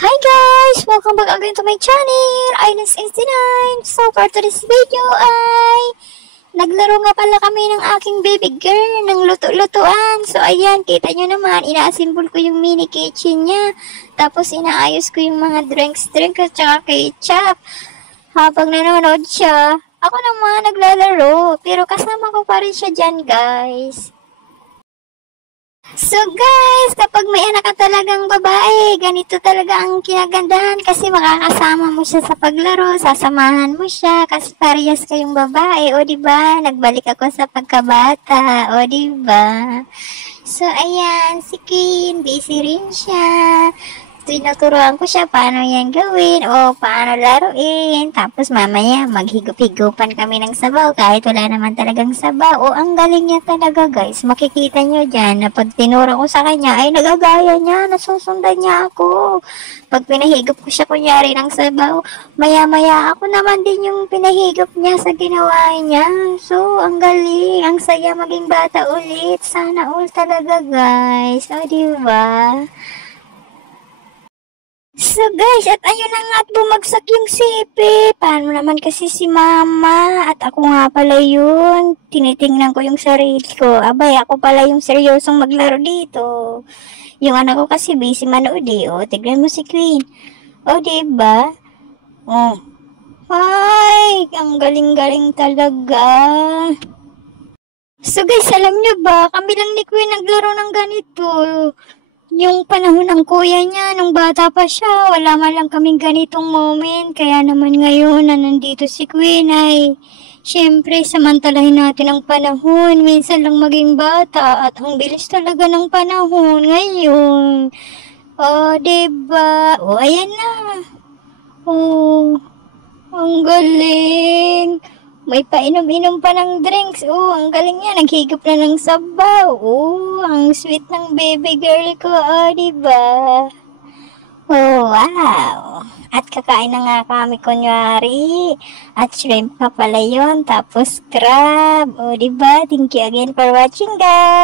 Hi guys! Welcome back again to my channel, Islands69. So for today's video ay naglaro nga pala kami ng aking baby girl ng luto-lutuan. So ayan, kita nyo naman, ina-assemble ko yung mini kitchen niya. Tapos inaayos ko yung mga drink at saka ketchup. Habang nanonood siya, ako naman naglalaro. Pero kasama ko pa rin siya dyan guys. So guys, kapag may anak ka talagang babae, ganito talaga ang kinagandahan kasi makakasama mo siya sa paglaro, sasamahan mo siya kasi parehas kayong babae, o diba? Nagbalik ako sa pagkabata, o diba? So ayan, si Queen, busy rin siya. Tinuturuan ko siya paano yan gawin o paano laruin. Tapos mamaya maghigup-higupan kami ng sabaw kahit wala naman talagang sabaw. O ang galing niya talaga guys. Makikita nyo dyan na pag tinuro ko sa kanya ay nagagaya niya, nasusundan niya ako. Pag pinahigup ko siya kunyari ng sabaw, maya-maya ako naman din yung pinahigup niya sa ginawa niya. So ang galing, ang saya maging bata ulit. Sana all talaga guys. O diba? So guys, at ayun na nga at bumagsak yung sipi. Paano naman kasi si mama? At ako nga pala yun. Tinitingnan ko yung sarili ko. Abay, ako pala yung seryosong maglaro dito. Yung anak ko kasi busy manood eh. O, tignan mo si Queen. O, diba? O. Ay, ang galing-galing talaga. So guys, alam nyo ba, kami lang ni Queen naglaro ng ganito. Yung panahon ng kuya niya, nung bata pa siya, wala man lang kaming ganitong moment. Kaya naman ngayon na nandito si Queen ay, syempre, samantalahin natin ang panahon. Minsan lang maging bata at ang bilis talaga ng panahon ngayon. O, diba? O, ayan na. O, ang galing. May painom-inom pa ng drinks. Oh, ang galing niya. Naghigop na ng sabaw. Oh, ang sweet ng baby girl ko. Oh, diba? Oh, wow. At kakain na nga kami kunyari. At shrimp pa pala yun. Tapos crab. Oh, diba? Thank you again for watching, guys.